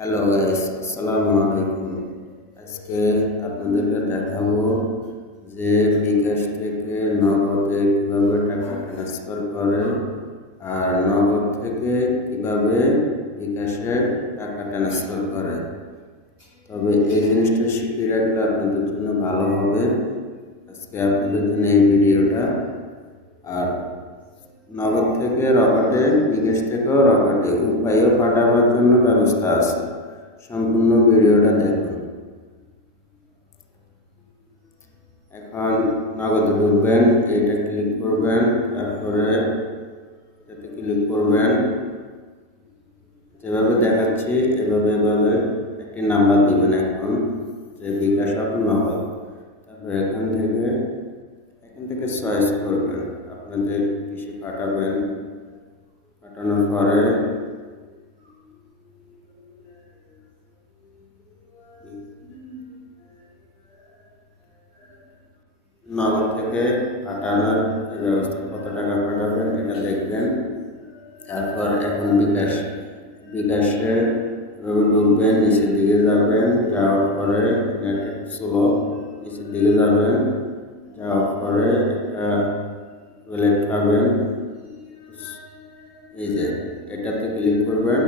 Hello guys, আসসালামু আলাইকুম। আজকে আপনাদেরকে দেখাবো যে বিকাশ থেকে নগদে কিভাবে টাকা ট্রান্সফার করে আর নগদ থেকে কিভাবে বিকাশে টাকা ট্রান্সফার করে। তবে এই জিনিসটা শিখে রাখলে আপনাদের জন্য ভালো হবে। আজকে আপনাদের জন্য এই ভিডিওটা। আর নগদ থেকে রকেটে, বিকাশ থেকেও রকেটে উপায়ও পাঠাবার জন্য ব্যবস্থা আছে। সম্পূর্ণ ভিডিওটা দেখুন। এখন নগদে ঢুকবেন, এটা ক্লিক করবেন, তারপরে এটাতে ক্লিক করবেন। যেভাবে দেখাচ্ছি এভাবে একটি নাম্বার দিবেন। এখন যে বিকাশ অফ নগদ, তারপরে এখান থেকে চয়েস করবেন আপনাদের কিসে পাঠাবেন। পাঠানোর পরে নগদ থেকে পাঠানোর ব্যবস্থা, কত টাকা পাঠাবেন এটা দেখবেন। তারপর এখন বিকাশে ঢুকবেন, নিচের দিকে যাবেন, যাওয়ার পরে নেট স্লো, নিচের দিকে যাবেন, যাওয়ার পরে একটা ওয়ালেট পাবেন। এই যে এটাতে ক্লিক করবেন,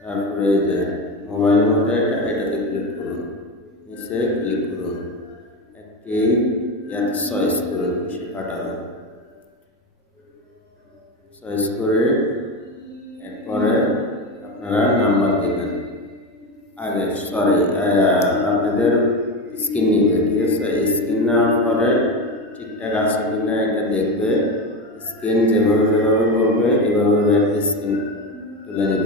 তারপরে এই যে মোবাইলের মধ্যে এটাতে ক্লিক করুন, নিচে ক্লিক করুন, একটি চয়েস করুন কিসে পাঠাবেন। চয়েস করে এরপরে আপনারা নাম্বার দেবেন। আপনাদের স্ক্রিন নিবে, ঠিক আছে। স্ক্রিন নেওয়ার পরে ঠিকঠাক আছে কিনা এটা দেখবে। স্ক্রিন যেভাবে করবে এভাবে একটা স্ক্রিন তুলে নেবে।